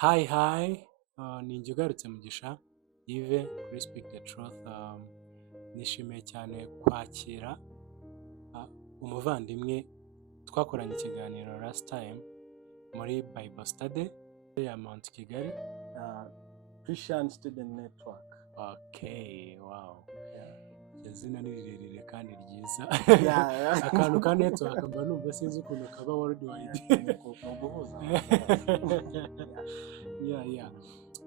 Hi, ni njye ugarutse Mugisha Yves kuri Speak the Truth. Nishimiye cyane kwakira umuvandimwe twakoranye ikiganiro last time muri Bible Study ya Mount Kigali. Christian Student Network. Okay, wow. Yeah. Izina ni rirerire kandi ryiza. Yeah. Akantu ka network mba numva sinzi ukuntu kaba worldwide. Yeah.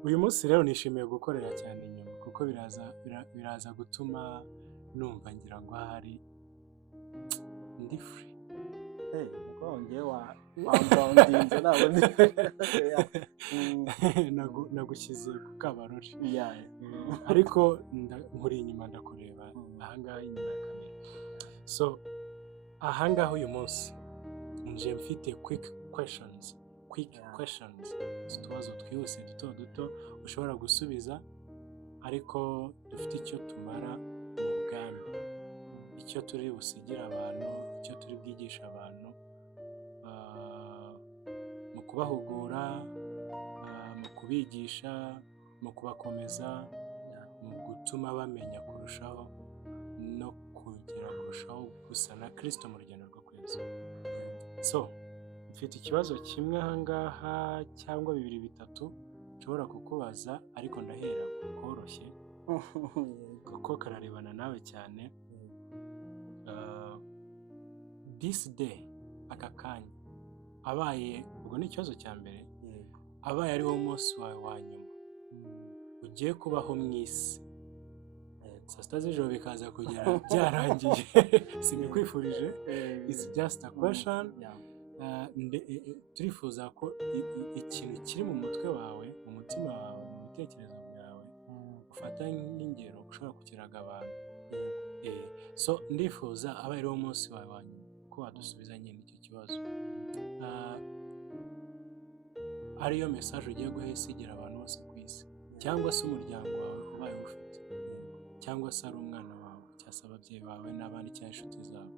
Uyu munsi rero nishimiye gukorera cyane inyuma kuko biraza gutuma numva ngira ngo ahari ndi free. Uko ngewe wamboundinze nagushyize ku kabarori. Yeah. Ariko nkuri inyuma ndakureba ahangaha inyuma ya kamera. So ahangaha uyu munsi nje mfite quick questions, utubazo twihuse duto ushobora gusubiza ariko dufite icyo tumara mu bwami, icyo turi busigira abantu, icyo turi bwigisha abantu mu kubahugura, mu kubigisha, mu kubakomeza, mu gutuma bamenya kurushaho no kugira kurushaho gusa na Kristo mu rugendo rwo kweza. So mfite ikibazo kimwe ahangaha cyangwa bibiri bitatu nshobora kukubaza ariko ndahera koroshye kuko kararebana nawe cyane. This day, aka kanya abaye, ubwo ni ikibazo cya mbere, abaye ariwo munsi wawe wa nyuma ugiye kubaho mu isi, saa sita z'ijoro bikaza kugera byarangiye, simbikwifurije, it's just a question. Turifuza ko ikintu kiri mu mutwe wawe, mu mutima wawe, mu bitekerezo byawe ufata nk'ingero ushobora kukiraga abantu. So ndifuza abaye ariwo munsi wawe wa nyuma ko wadusubiza nyine icyo kibazo, ariyo message ugiye guhesigira abantu bose ku isi, cyangwa se umuryango wawe ubaye ufite, cyangwa se ari umwana wawe cyangwa se ababyeyi bawe n'abandi cyangwa inshuti zawe,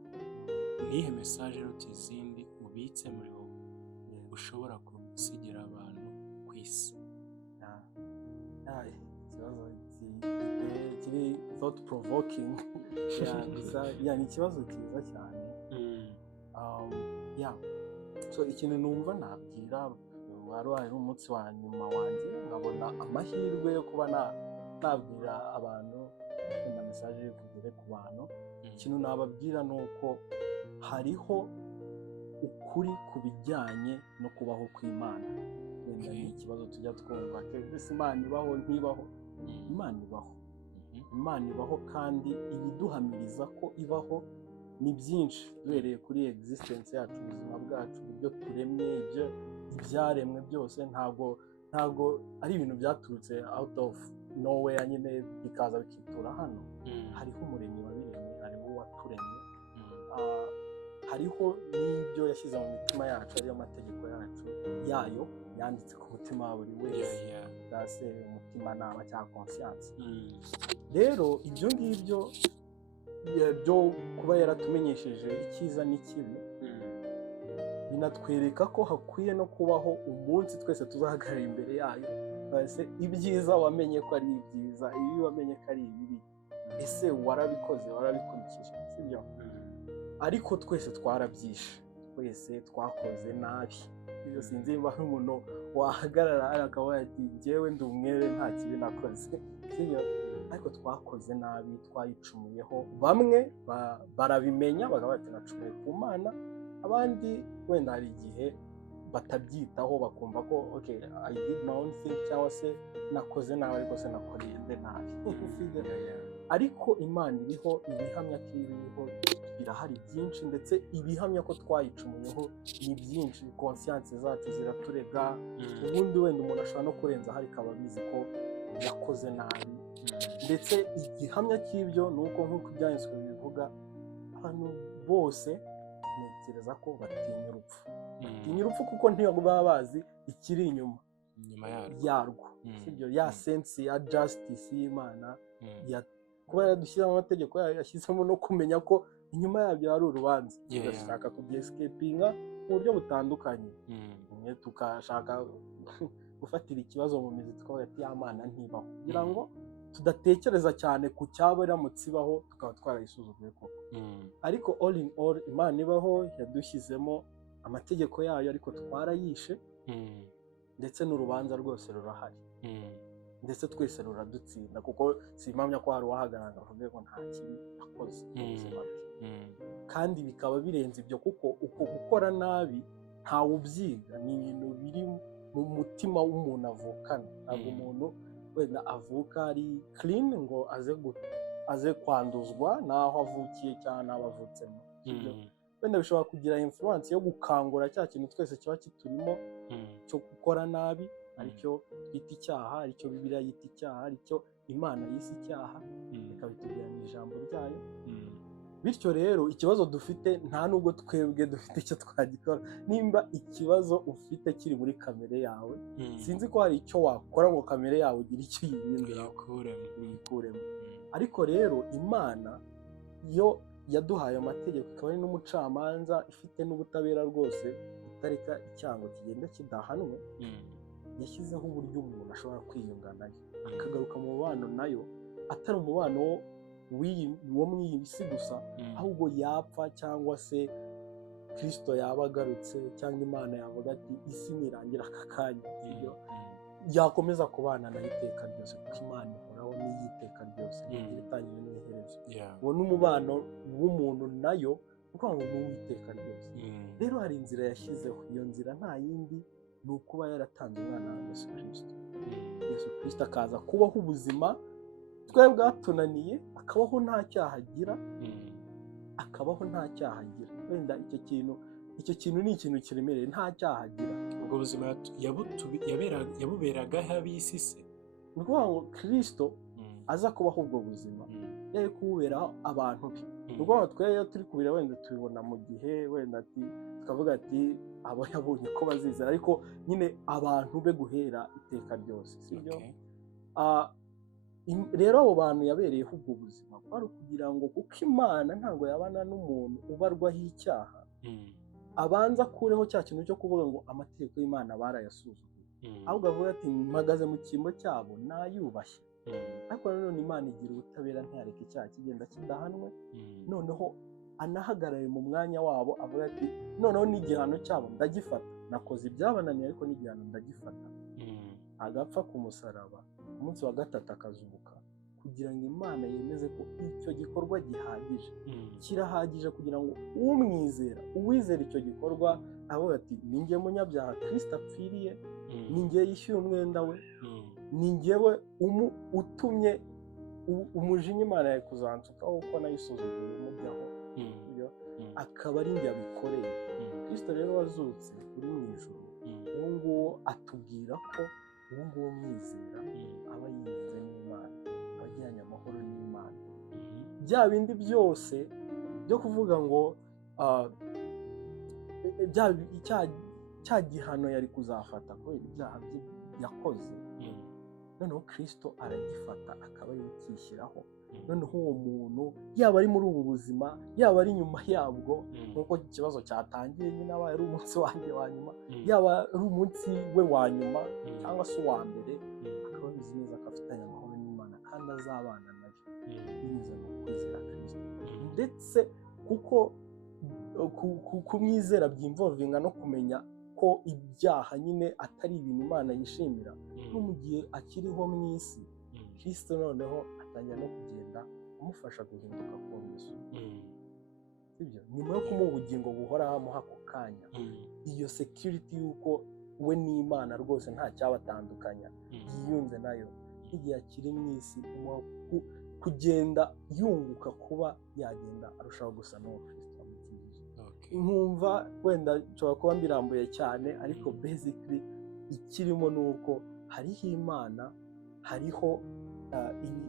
nihe message ruta izindi ubitse muri wowe ushobora gusigira abantu ku isi? Ikibazo kiri thought provoking. Ni ikibazo cyiza cyane. So ikintu numva nabwira wari umunsi wa nyuma wanjye, nkabona amahirwe yo kuba nabwira abantu na message yo kugere ku bantu. Ikintu nababwira ni uko hariho ukuri ku bijyanye no kubaho kw'Imana. Ni ikibazo tujya twumva ese Imana ibaho ntibaho. Imana ibaho kandi ibiduhamiriza ko ibaho ni byinshi, duhereye kuri existence yacu, ubuzima bwacu, ibyo turemye, ibyaremwe byose ntabwo ari ibintu byaturutse out of nowhere nyine bikaza bikitura hano. Hariho umuremyi wabiremye, hariho uwaturemye, hariho n'ibyo yashyize mu mitima yacu, ariyo mategeko yayo yanditse ku mutima wa buri wese, bwase umutimanama cyangwa conscience. Rero ibyo ngibyo byo kuba yaratumenyesheje icyiza n'ikibi binatwereka ko hakwiye no kubaho umunsi twese tuzahagarara imbere yayo. Ibyiza wamenye ko ari ibyiza, ibi wamenye ko ari ibibi, ese warabikoze, warabikurikije, sibyo? Ariko twese twarabyishe, twese twakoze nabi. Iyo sinzi niba hari umuntu wahagarara akavuga ati njyewe ndi umwere nta kibi nakoze, sibyo? Ariko twakoze nabi, twayicumuyeho. Bamwe barabimenya bakavuga ati nacumuye ku Mana, abandi wenda hari igihe batabyitaho bakumva ko okay, I did my own thing, cyangwa se nakoze nabi ariko se nakoreye nde nabi. Ariko Imana iriho, ibihamya ko iriho birahari byinshi, ndetse ibihamya ko twayicumuyeho ni byinshi. Conscience zacu ziraturega, ubundi wenda umuntu ashobora no kurenza hari kaba bizi ko yakoze nabi. Ndetse igihamya cy'ibyo ni uko nk'uko ibyanditswe bivuga, abantu bose ntekereza ko batinya urupfu kuko ntibaba bazi ikiri inyuma yarwo, sibyo? Ya sense ya justice y'Imana, kuba yaradushyiramo amategeko yayo, yashyizemo no kumenya ko inyuma yabyo hari urubanza. Tugashaka kubyescapinga mu buryo butandukanye. Tukashaka gufatira ikibazo mu mizi tukavuga ati ya mana ntibaho, kugira ngo tudatekereza cyane ku cyaba iramutse ibaho tukaba twarayisuzuguye koko. Ariko all in all Imana ibaho, yadushyizemo amategeko yayo ariko twarayishe, ndetse n'urubanza rwose rurahari, ndetse twese ruradutsinda, kuko simpamya ko hari uwahagarara avuge ngo nta kibi yakoze mu buzima bwe. Kandi bikaba birenze ibyo, kuko uko gukora nabi ntawe ubyiga, ni ibintu biri mu mutima w'umuntu avukana. Ntabwo umuntu wenda avuka ari clean ngo aze kwanduzwa n'aho avukiye cyangwa n'aho avutsemo. Wenda bishobora kugira influence yo gukangura cya kintu twese kiba kiturimo cyo gukora nabi, aricyo twita icyaha, aricyo Bibiliya yita icyaha, aricyo Imana yise icyaha, ikabitubwira mu ijambo ryayo. Bityo rero ikibazo dufite nta nubwo twebwe dufite icyo twagikora. Nimba ikibazo ufite kiri muri kamere yawe, sinzi ko hari icyo wakora ngo kamere yawe ugire icyo uyihindura uyikuremo. Ariko rero Imana yo yaduhaye amategeko, ikaba ari n'umucamanza, ifite n'ubutabera rwose, itareka icyango kigenda kidahanwe, yashyizeho uburyo umuntu ashobora kwiyunga nayo, akagaruka mu mubano nayo, atari umubano wo mu iyi si gusa, ahubwo yapfa cyangwa se Kristo yaba agarutse, cyangwa Imana yavuga ati isi nirangira aka kanya, yakomeza kubana nayo iteka ryose, kuko Imana ihoraho n'iy'iteka ryose, ntigira itangiriro n'iherezo. Uwo n'umubano w'umuntu nayo kuko ngo ni uw'iteka ryose. Rero hari inzira yashyizeho, iyo nzira nta yindi ni ukuba yaratanze umwana wa Yesu Kristo. Yesu Kristo akaza kubaho ubuzima twe bwatunaniye, akabaho nta cyaha agira, akabaho nta cyaha agira. Wenda icyo kintu ni ikintu kiremereye, nta cyaha agira. Ubwo buzima yabuberagaho ab'isi se? Ni ukuvuga ngo Kristo aza kubaho ubwo buzima yari kububeraho abantu be. Ni ukuvuga ngo twe iyo turi kubira wenda tubibona mu gihe wenda tukavuga ati abo yabonye ko bazizera, ariko nyine abantu be guhera iteka ryose, sibyo? Rero abo bantu yabereyeho ubwo buzima kwari ukugira ngo, kuko Imana ntabwo yabana n'umuntu ubarwaho icyaha, abanza akureho cya kintu cyo kuvuga ngo amategeko y'Imana barayasuzuguye, ahubwo avuga ati mpagaze mu cyimbo cyabo nayubashye. Ariko nanone Imana igira ubutabera, ntiyareka icyaha kigenda kidahanwe, noneho anahagarare mu mwanya wabo, avuga ati noneho n'igihano cyabo ndagifata, nakoze ibyabananiye ariko n'igihano ndagifata. Agapfa ku musaraba, umunsi wa gatatu akazuka, kugira ngo Imana yemeze ko icyo gikorwa gihagije, kirahagije, kugira ngo uwizera icyo gikorwa avuga ati ni njye munyabyaha Kristo apfiriye, ni njye yishyuye umwenda we, ni njyewe utumye umujinya Imana yari kuzansukaho kuko nayisuzuguye umubyaho, akaba ari njye abikoreye. Kristo rero wazutse uri mu ijuru, uwo nguwo atubwira ko uwo nguwo mwizera aba yizeye n'Imana, aba ajyanye amahoro n'Imana. Bya bindi byose byo kuvuga ngo cya gihano yari kuzafata kubera ibyaha bye yakoze, noneho Kristo aragifata akaba yikishyiraho. Noneho uwo muntu yaba ari muri ubu buzima, yaba ari nyuma yabwo, nk'uko ikibazo cyatangiye nyine aba ari umunsi wanjye wa nyuma, yaba ari umunsi we wa nyuma cyangwa se uwa mbere, akaba abizi neza ko afitanye amahoro n'Imana kandi azabana nayo binyuze mu kwizera Kristo. Ndetse kuko kumwizera byimvolvinga no kumenya ko ibyaha nyine atari ibintu Imana yishimira, no mu gihe akiriho mu isi, Kristo noneho atangira no kugenda amufasha guhinduka ku ngeso. Sibyo? Nyuma yo kumuha ubugingo buhoraho amuha ako kanya, iyo security y'uko we n'Imana rwose nta cyabatandukanya, yiyunze nayo, igihe akiri mu isi kugenda yunguka kuba yagenda arushaho gusa n'uwo Kristo amukijije. Nkumva wenda nshobora kuba mbirambuye cyane, ariko basically ikirimo ni uko hariho Imana, hariho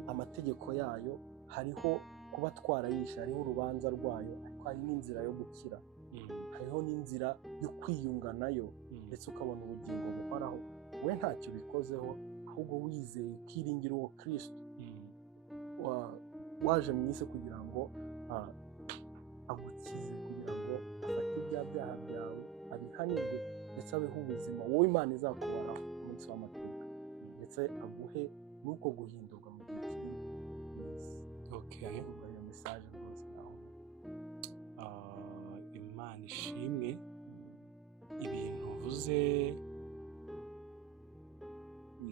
amategeko yayo, hariho kuba twarayishe, hariho urubanza rwayo, ariko hari n'inzira yo gukira, hariho n'inzira yo kwiyunga nayo, ndetse ukabona ubugingo buhoraho. We ntacyo ubikozeho, ahubwo wizeye ukiringira uwo Kristo waje mu isi kugira ngo agukize, kugira ngo afate ibya byaha byawe, abihanirwe, ndetse abeho ubuzima wowe Imana izakubaraho umunsi w'amategeko. ndetse aguhe n'uko guhindurwa mu gihe kiri mu isi. Okay. Ubwo iyo mesaje rwose naho Imana ishimwe, ibintu uvuze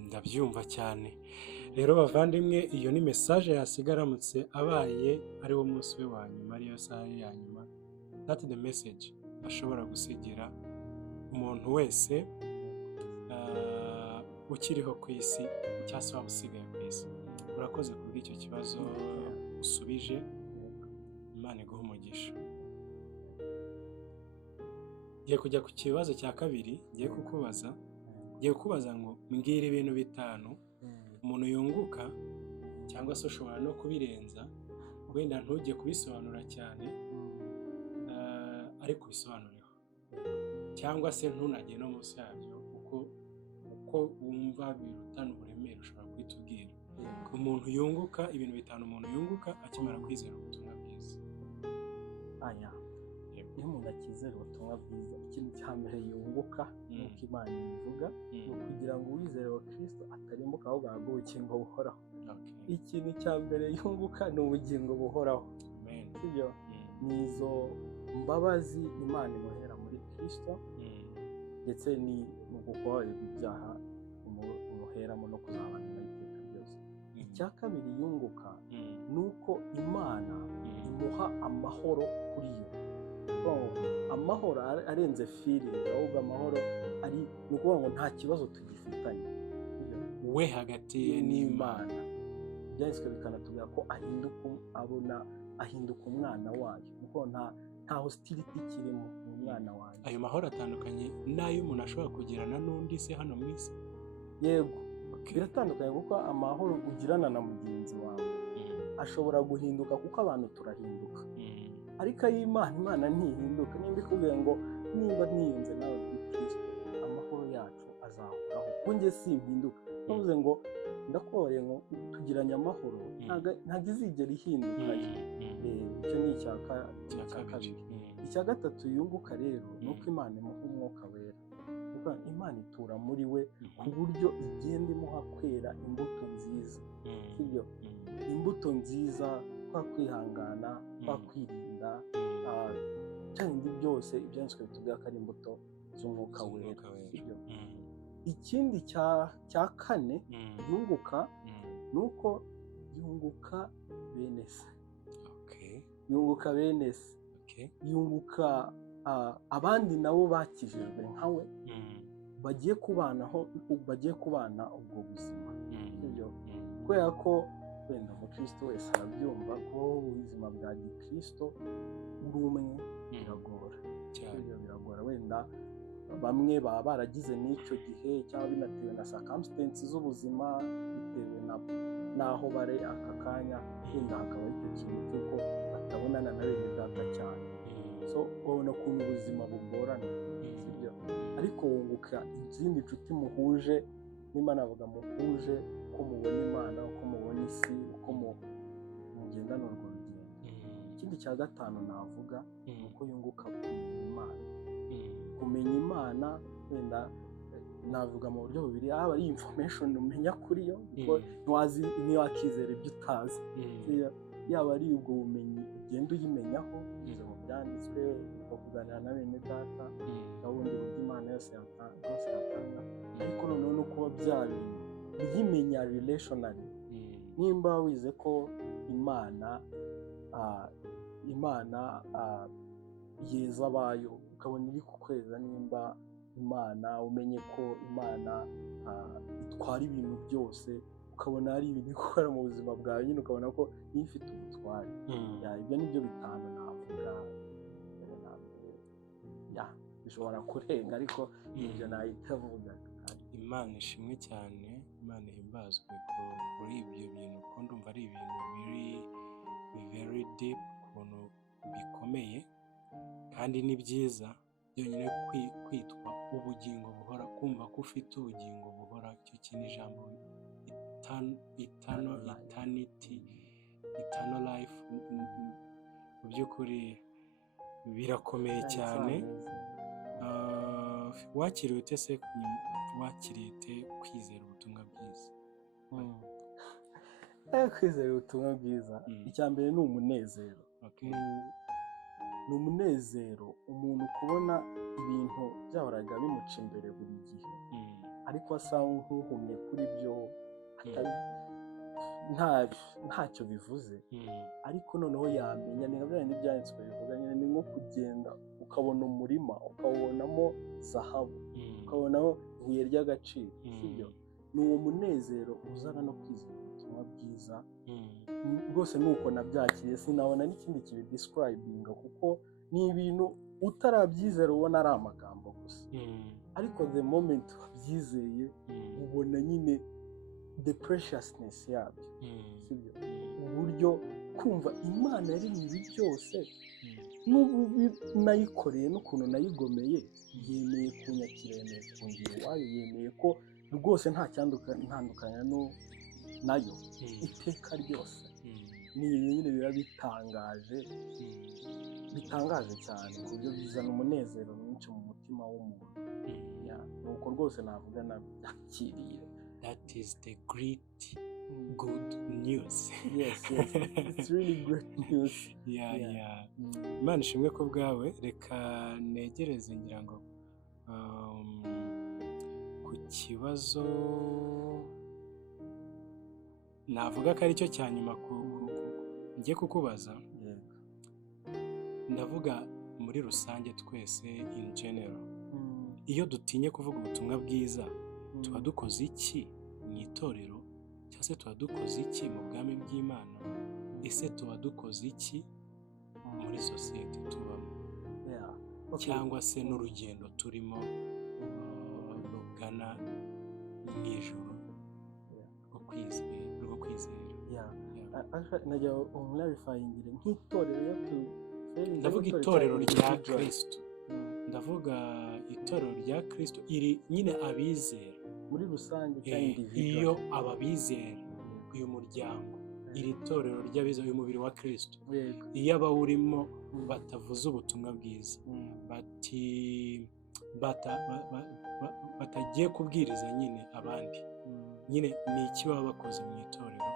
ndabyumva cyane. Rero bavandimwe, iyo ni mesaje yasiga aramutse abaye ari wo munsi we wa nyuma, ariyo saha ye ya nyuma, that's the message ashobora gusigira umuntu wese ukiriho ku isi cyangwa se waba usigaye ku isi. Urakoze kubw'icyo kibazo usubije, Imana iguhe umugisha. Ngiye kujya ku kibazo cya kabiri, ngiye kukubaza ngo mbwira ibintu bitanu umuntu yunguka, cyangwa se ushobora no kubirenza, wenda ntujye kubisobanura cyane, ariko ubisobanureho, cyangwa se ntunajye no munsi yabyo, uko wumva birutana uburemere ushobora kuhita umuntu yunguka, ibintu bitanu umuntu yunguka akimara kwizera ubutumwa bwiza. Iyo umuntu akizera ubutumwa bwiza, ikintu cya mbere yunguka nk'uko Imana ibivuga, ni ukugira ngo uwizere wa Kristo atarimbuka ahubwo ahabwe ubugingo buhoraho. Ikintu cya mbere yunguka ni ubugingo buhoraho. Sibyo? Ni izo mbabazi Imana imuhera muri Kristo, ndetse ni ugukubabarirwa ibyaha imuheramo no kuzabana n'iteka ryose. Icya kabiri yunguka ni uko Imana imuha amahoro kuri yo. Amahoro arenze feeling, ahubwo amahoro ari ni ukuvuga ngo nta kibazo tugifitanye we hagati ye n'Imana. Byanditswe bikanatubwira ko ahinduka umwana wayo, kuko nta hostility kirimo mu mwana wayo. Ayo mahoro atandukanye n'ayo umuntu ashobora kugirana n'undi se hano mu isi? Yego, biratandukanye, kuko amahoro ugirana na mugenzi wawe ashobora guhinduka, kuko abantu turahinduka, ariko Imana ntihinduka. Nimba ikubwiye ngo nimba niyunze nawe kuri Kristo, amahoro yacu azahoraho, kuko njye simpinduka. Ntuvuze ngo ndakubabareye ngo tugiranye amahoro, ntabwo izigera ihinduka. Icyo ni icya kabiri. Icya gatatu yunguka rero ni uko Imana imuha umwuka wera. Imana itura muri we ku buryo igenda imuha kwera imbuto nziza. Sibyo? Imbuto nziza, kwa kwihangana, kwa kwirinda, cyangwa byose ibyanditswe bitubwira ko ari imbuto z'umwuka wera. Sibyo? Ikindi cya kane yunguka ni uko yunguka bene se. Yunguka bene se, yunguka abandi nabo bakijijwe nkawe, bagiye kubana ubwo buzima. Sibyo? Kubera ko wenda umukristo wese arabyumva ko ubuzima bwa gikristo uri umwe biragora. Biragora, wenda bamwe baba baragize n'icyo gihe, cyangwa binatewe na circumstances z'ubuzima, bitewe n'aho bari aka kanya, wenda hakaba icyo kintu cy'uko batabonana na bene data cyane. So ubona ukuntu ubuzima bugorana. Sibyo? Ariko wunguka izindi nshuti muhuje, nimba navuga muhuje, uko mubona Imana, uko mubona isi, uko mugendana urwo rugendo. Ikindi cya gatanu navuga ni uko yunguka kumenya Imana. Wenda navuga mu buryo bubiri, yaba ari information umenya kuri yo, kuko ntiwakizera ibyo utazi, yaba ari ubwo bumenyi ugenda uyimenyaho binyuze mu byanditswe, kuganira na bene data, n'ubundi buryo Imana yose yatanga, ariko noneho no kuba bya bintu uyimenya relationally. Nimba wize ko Imana yeza abayo, ukabona iri kukweza, nimba Imana umenye ko Imana itwara ibintu byose, ukabona hari ibintu ikora mu buzima bwawe, nyine ukabona ko niyo ifite ubutware. Ibyo ni byo bitanu navuga. Bishobora kurenga, ariko ibyo nahita mvuga. Imana ishimwe cyane, Imana ihimbazwe kuri ibyo bintu, kuko ndumva ari ibintu very deep, ukuntu bikomeye, kandi ni byiza byonyine kwitwa ubugingo buhora, kumva ko ufite ubugingo buhora. Icyo kintu ijambo eternal life, mu by'ukuri birakomeye cyane. Wakiriye ute kwizera ubutumwa bwiza? kwizera ubutumwa bwiza icya mbere ni umunezero. Ni umunezero umuntu kubona ibintu byahoraga bimuca imbere buri gihe ariko asa nk'uhumye kuri byo ntacyo bivuze, ariko noneho yamenya ni nka bya bindi byanditswe bivuga nyine ni nko kugenda ukabona umurima ukawubonamo zahabu ukabonamo ibuye ry'agaciro, sibyo? Ni uwo munezero uzana no kwizera ubutumwa bwiza rwose. nuko nabyakiriye, sinabona n'ikindi kibidescribinga kuko ni ibintu utarabyizera ubona ari amagambo gusa, ariko the moment wabyizeye ubona nyine the preciousness yabyo, sibyo? uburyo kumva Imana yaremye ibi byose n'ubu nayikoreye n'ukuntu nayigomeye, yemeye kunyakira, yemeye kungira iwayo, yemeye ko rwose nta cyandukanya nayo iteka ryose. ni ibintu nyine biba bitangaje cyane ku buryo bizana umunezero mwinshi mu mutima w'umuntu. nuko rwose navuga nabyakiriye. That is the great good news. Yes, it's really great news. Imana ishimwe ko bwawe. Reka negereze ngira ngo ku kibazo navuga ko ari cyo cya nyuma ngiye kukubaza. Ndavuga muri rusange twese in general, iyo dutinye kuvuga ubutumwa bwiza tuba dukoze iki mu itorero, cyangwa se tuba dukoze iki mu bwami bw'Imana? Ese tuba dukoze iki muri sosiyete tubamo, cyangwa se n'urugendo turimo rugana mu ijuru rwo kwizera? najya umlarifayingire nk'itorero. Ndavuga itorero rya Kristo, ndavuga itorero rya Kristo iri nyine abizera muri rusange cyangwa individual. Iyo ababizera uyu muryango, iri torero ry'abizera uyu mubiri wa Kristo, iyo abawurimo batavuze ubutumwa bwiza, batagiye kubwiriza nyine abandi, nyine ni iki baba bakoze mu itorero,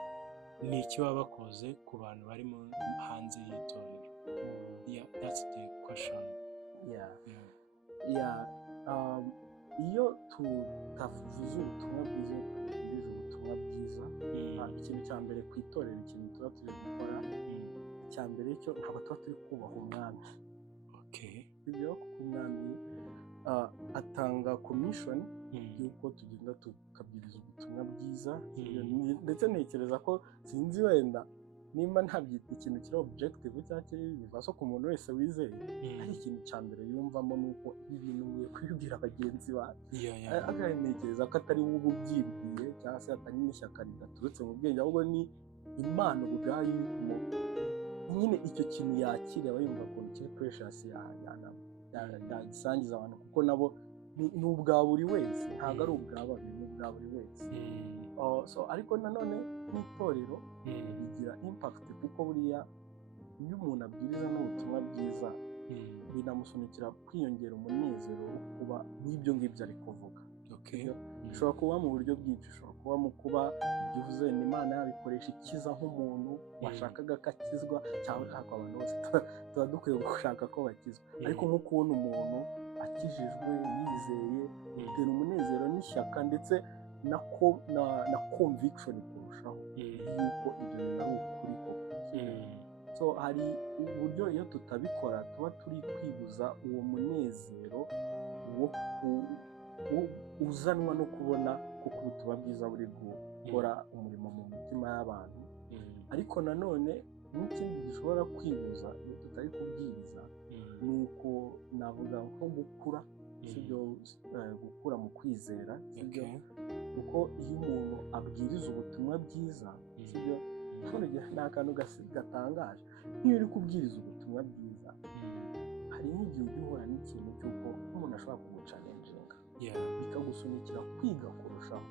ni iki baba bakoze ku bantu bari hanze y'itorero? That's the question. Iyo tutavuze ubutumwa bwiza, tubwiriza ubutumwa bwiza, ikintu cya mbere ku itorero, ikintu tuba turi gukora icya mbere cyo ntabwo tuba turi kubaha umwami. Ibyo kuko umwami atanga commission y'uko tugenda tukabwiriza ubutumwa bwiza, ndetse ntekereza ko sinzi wenda nimba ntabyita ikintu kiri objective cyangwa kiri bivaso ku muntu wese wizeye, ari ikintu cya mbere yumvamo nuko ibi bintu nkwiye kubibwira bagenzi bawe. Ntekereza ko atari wowe ubyibwiye cyangwa se atari n'ishyaka ridaturutse mu bwenge, ahubwo ni Imana ubwayo nyine icyo kintu yakira, aba yumva ko kiri precious, yagisangiza abantu, kuko nabo ni ubwa buri wese, ntabwo ari ubwa babiri, ni ubwa buri wese. Ariko nanone n'itorero rigira impact, kuko buriya iyo umuntu abwiriza n'ubutumwa bwiza binamusunikira kwiyongera umunezero wo kuba n'ibyo ngibyo ari kuvuga. Bishobora kuba mu buryo bwinshi, bishobora kuba mu kuba ibyo uvuze Imana yabikoresha ikiza nk'umuntu washakaga ko akizwa, cyangwa abantu bose tuba dukwiye gushaka ko bakizwa, ariko nko kubona umuntu akijijwe yizeye bitera umunezero n'ishyaka, ndetse na conviction kurushaho yuko ibyo bintu ari ukuri koko. Hari uburyo iyo tutabikora tuba turi kwibuza uwo munezero wo uzanwa no kubona kuko ubutumwa bwiza buri gukora umurimo mu mitima y'abantu. Ariko nanone n'ikindi dushobora kwibuza iyo tutari kubwiriza ni uko navuga nko gukura, sibyo? Gukura mu kwizera, sibyo? Kuko iyo umuntu abwiriza ubutumwa bwiza, sibyo, ni akantu gatangaje. Nk'iyo uri kubwiriza ubutumwa bwiza, hari nk'igihe ujya uhura n'ikintu cy'uko umuntu ashobora kugucalenjinga, bikagusunikira kwiga kurushaho,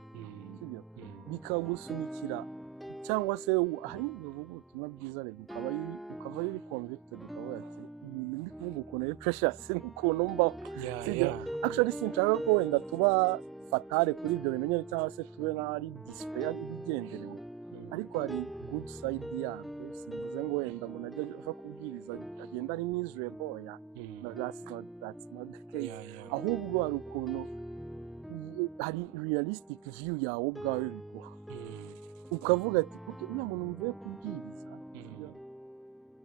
sibyo? Bikagusunikira, cyangwa se hari igihe uvuga ubutumwa bwiza rero ukavayo uri convicted, ukavuga ati ibintu ndi kuvuga ukuntu ari precious n'ukuntu mbaho, sibyo? Actually sinshaka ko wenda tuba fatale kuri ibyo bintu nyine, cyangwa se tube n'ari display y'ibigenderewe, ariko hari good side yabyo. Simvuze ngo wenda umuntu ajya ava kubwiriza agenda ari miserable, that's not the case. Ahubwo hari ukuntu hari realistic view yawe ubwawe biguha, ukavuga ati okay, uriya muntu mvuye kubwiriza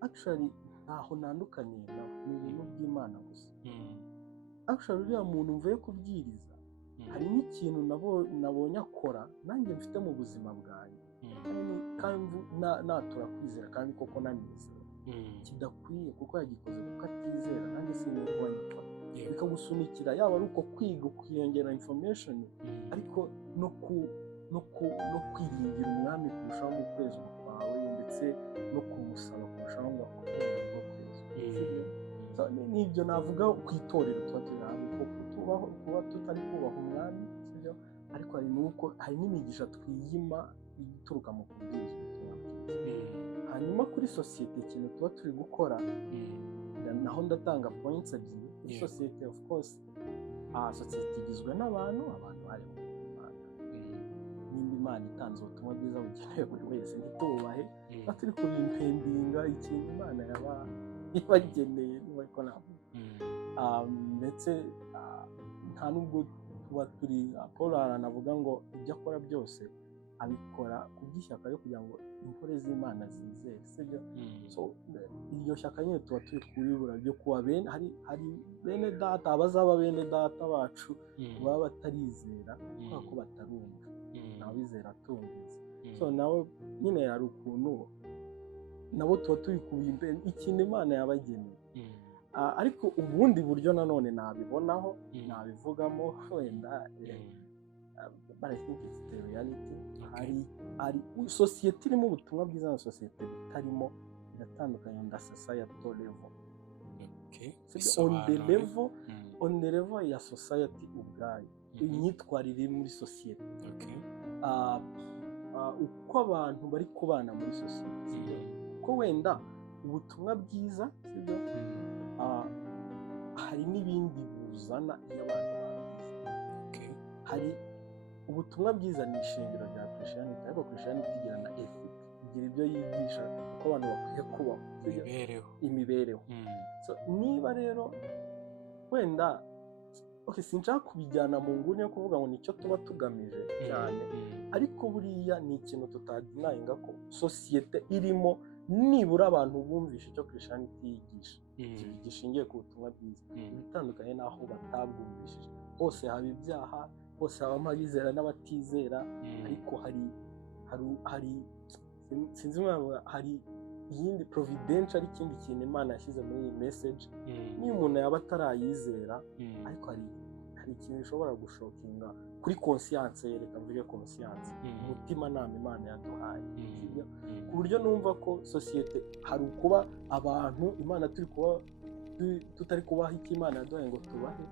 actually ntaho ntandukaniye nawe, ni ibintu by'Imana gusa. Actually uriya muntu mvuye kubwiriza hari n'ikintu nabonye akora nanjye mfite mu buzima bwanjye, kandi natura kwizera kandi koko nanizera kidakwiye kuko yagikoze kuko atizera, nanjye sinzi kuba nyikora. Bikagusunikira yaba ari uko kwiga ukiyongera information, ariko no kwiringira umwami kurushaho mu kwezi kwawe, ndetse no kumusaba kurushaho ngo akubere mu kwezi. N'ibyo navuga ku itorero tuba turi hamwe, kuba tutari kubaha umwami, sibyo? Ariko hari n'imigisha twiyima ituruka mu kubwiriza ubutumwa bwiza. Hanyuma kuri sosiyete ikintu tuba turi gukora, naho ndatanga points ebyiri. Kuri sosiyete of course, sosiyete igizwe n'abantu baremwe n'Imana. Nimba Imana itanze ubutumwa bwiza bugenewe buri wese, ntitubahe tuba turi kubimpendinga ikintu Imana yabageneye, niba ariko navuga. Ndetse nta nubwo tuba turi, Paul aranavuga ngo ibyo akora byose abikora ku bw'ishyaka ryo kugira ngo intore z'Imana zizere, sibyo? So iryo shyaka nyine tuba turi kuribura ryo kuba hari bene data, abazaba bene data bacu baba batarizera kubera ko batarumva, ntabizera tumviza. So nawe nyine hari ukuntu nabo tuba turi kubimbe ikintu Imana yabageneye. Ariko ubundi buryo nanone nabibonaho, nabivugamo wenda, but I think it's the reality. Hari sosiyete irimo ubutumwa bwiza na sosiyete itarimo, iratandukanye na societal level. On the level ya society ubwayo, imyitwarire muri sosiyete, uko abantu bari kubana muri sosiyete, ko wenda ubutumwa bwiza, sibyo? Hari n'ibindi buzana iyo abantu babizi. Hari ubutumwa bwiza ni ishingiro rya Christianity, ariko Christianity igira na ethic, igira ibyo yigisha ko abantu bakwiye kubaho, imibereho. So niba rero wenda sinshaka kubijyana mu nguni yo kuvuga ngo nicyo tuba tugamije cyane, ariko buriya ni ikintu tutadinayinga ko sosiyete irimo nibura abantu bumvisha icyo Christianity yigisha, gishingiye ku butumwa bwiza, ibitandukanye n'aho batabwumvishije. Hose haba ibyaha, hose habamo abizera n'abatizera, ariko hari sinzi impamvu, hari iyindi providence, ari ikindi kintu Imana yashyize muri iyi message. Niyo umuntu yaba atarayizera, ariko hari ikintu gishobora gushokinga kuri conscience ye, reka mvuge conscience, umutima nama Imana yaduhaye, ku buryo numva ko sosiyete hari ukuba abantu Imana tutari kubaha icyo Imana yaduhaye ngo tubahe,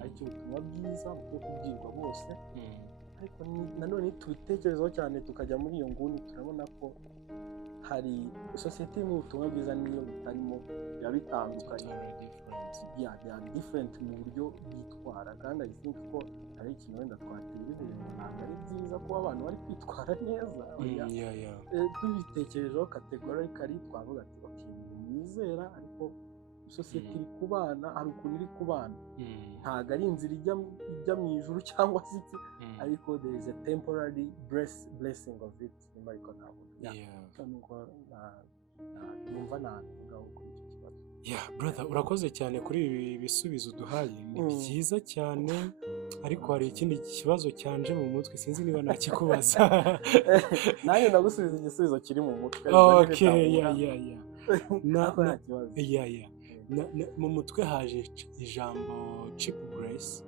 aricyo ubutumwa bwiza bwo kubwirwa bose. Ariko nanone tubitekerezaho cyane tukajya muri iyo nguni, turabona ko hari sosiyete irimo ubutumwa bwiza n'iyo butarimo biba bitandukanye, they are different mu buryo bitwara. Kandi I think ko ari ikintu wenda twatera imbere, ntabwo ari byiza kuba abantu bari kwitwara neza. Tubitekerejeho categorically twavuga ati okay, mwizera, ariko sosiyete iri kubana, hari ukuntu iri kubana, ntabwo ari inzira ijya mu ijuru cyangwa se iki, ariko there is a temporary blessing of it, nimba ariko navuga. So nuko numva navuga kuri icyo kibazo. Brother, urakoze cyane kuri ibi bisubizo duhaye, ni byiza cyane, ariko hari ikindi kibazo cyanje mu mutwe, sinzi niba nakikubaza. Nanjye nagusubiza igisubizo kiri mu mutwe. Mu mutwe haje ijambo cheap grace,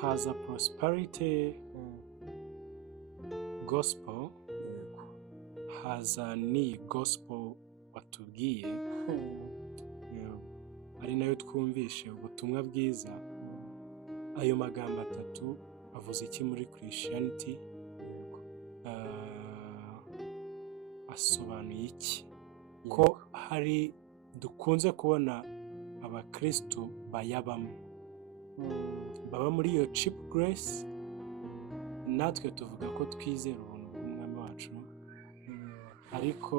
haza prosperity gospel, haza ni gospel watubwiye, ari nayo twumvishe ubutumwa bwiza. Ayo magambo atatu avuze iki muri Christianity? Asobanuye iki? Ko hari dukunze kubona abakristo bayabamo, baba muri iyo cheap grace, natwe tuvuga ko twizera ubuntu bw'umwami wacu, ariko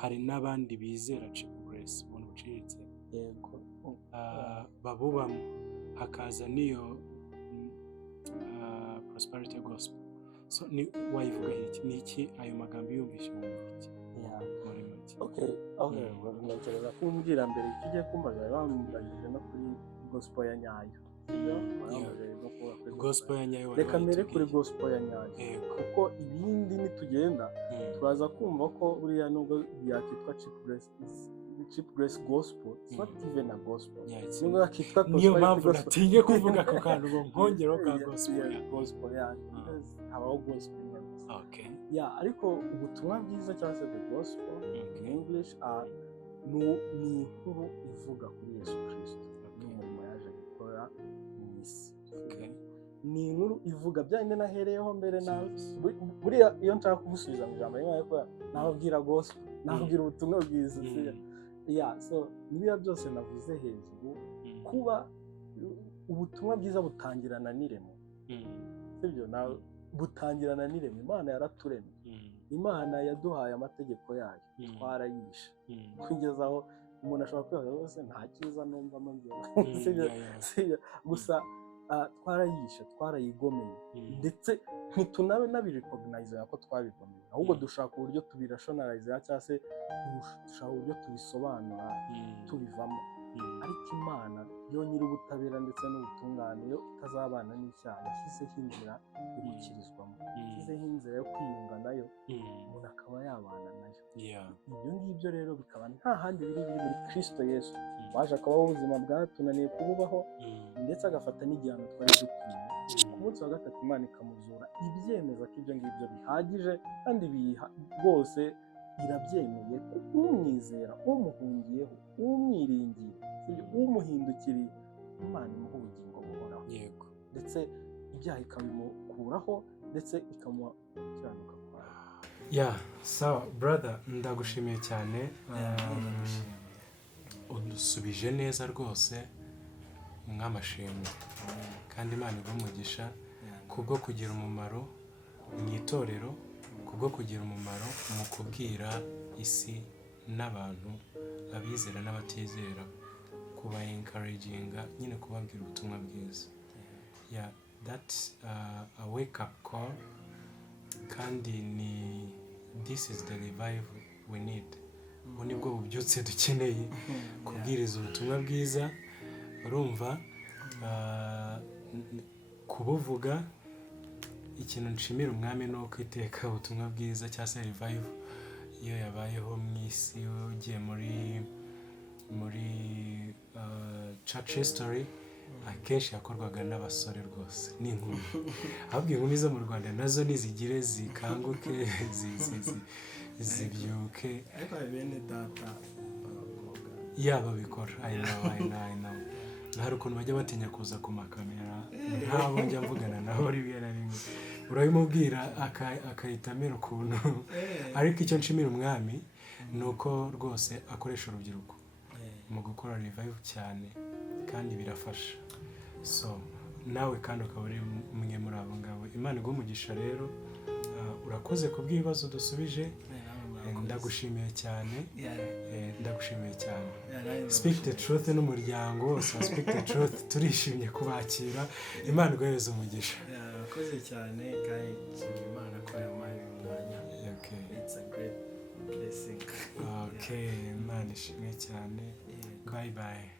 hari n'abandi bizera cheap grace, ubuntu buciriritse, yego babubamo, hakaza n'iyo prosperity gospel. So wayivuga iki? Ni iki ayo magambo yumvishe wumva iki? Muri make. Okay, ntekereza ko umbwira mbere icyo ugiye kumbaza bambajije no kuri gospel ya nyayo. Gospel ya nyayo. Reka mbere kuri gospel ya nyayo, kuko ibindi nitugenda turaza kumva ko buriya nubwo yakitwa cheap grace gospel, it's not even a gospel. Nubwo yakitwa niyo mpamvu natinye kuvuga ako kantu ngo nkongero ka gospel habaho gospel nyine. Ariko ubutumwa bwiza cyangwa se the gospel in English ni inkuru ivuga kuri Yesu Kristo n'umurimo yaje gukora mu isi. Ni inkuru ivuga byane nahereyeho mbere nawe buriya iyo nshaka kugusubiza mu ijambo rimwe ariko nababwira gospel, nababwira ubutumwa bwiza. So nibiya byose navuze hejuru, kuba ubutumwa bwiza butangirana n'irema, sibyo? nawe butangirana n'irema. Imana yaraturemye, Imana yaduhaye amategeko yayo, twarayishe kugeza aho umuntu ashobora kwibaza rwose nta cyiza numvamo njyewe, gusa twarayishe, twarayigomeye, ndetse ntitunabe nabirecognize ko twabigomeye, ahubwo dushaka uburyo tubirationalize cyangwa se dushaka uburyo tubisobanura tubivamo. Ariko Imana yo nyir'ubutabera ndetse n'ubutungane, yo itazabana n'icyaha, yashyizeho inzira yo gukirizwamo, yashyizeho inzira yo kwiyunga nayo, umuntu akaba yabana nayo. Ibyo ngibyo rero bikaba nta handi biri muri Kristo Yesu, waje akabaho ubuzima bwatunaniye kububaho, ndetse agafata n'igihano twari dukwiye. Ku munsi wa gatatu Imana ikamuzura, ibyemeza ko ibyo ngibyo bihagije kandi rwose irabyemeye ko umwizera, umuhungiyeho, umwiringiye, umuhindukiriye, Imana imuha ubugingo buhoraho, ndetse ibyaha ikabimukuraho, ndetse ikamuha gukiranuka kwayo. Sawa brother, ndagushimiye cyane, udusubije neza rwose, mwamashimwe, kandi Imana iguhe umugisha kubwo kugira umumaro mu itorero, kubwo kugira umumaro mu kubwira isi n'abantu, abizera n'abatizera, kuba encouraginga, nyine kubabwira ubutumwa bwiza. That's a wake up call, kandi this is the revival we need. Ubu nibwo bubyutse dukeneye, kubwiriza ubutumwa bwiza. Urumva, kubuvuga, ikintu nshimira umwami ni uko iteka ubutumwa bwiza cyangwa se revival iyo yabayeho mu isi, ugiye muri church history, akenshi yakorwaga n'abasore rwose n'inkumi. Ahubwo inkumi zo mu Rwanda nazo nizigire zikanguke, zibyuke, ariko bene data babikora. I know. Hari ukuntu bajya batinya kuza ku makamera, ntabo njya mvugana naho rimwe na rimwe, urabimubwira akahita amera ukuntu. Ariko icyo nshimira umwami ni uko rwose akoresha urubyiruko mu gukora revival cyane, kandi birafasha. So nawe kandi ukaba uri umwe muri abo ngabo. Imana iguhe umugisha rero, urakoze kubw'ibibazo dusubije, ndagushimiye cyane, ndagushimiye cyane. Speak the truth n'umuryango wose wa Speak the Truth, turishimye kubakira. Imana iguhereze umugisha. Urakoze cyane, kandi Imana ko yampaye umwanya. It's a great blessing. Imana ishimwe cyane. Bye bye.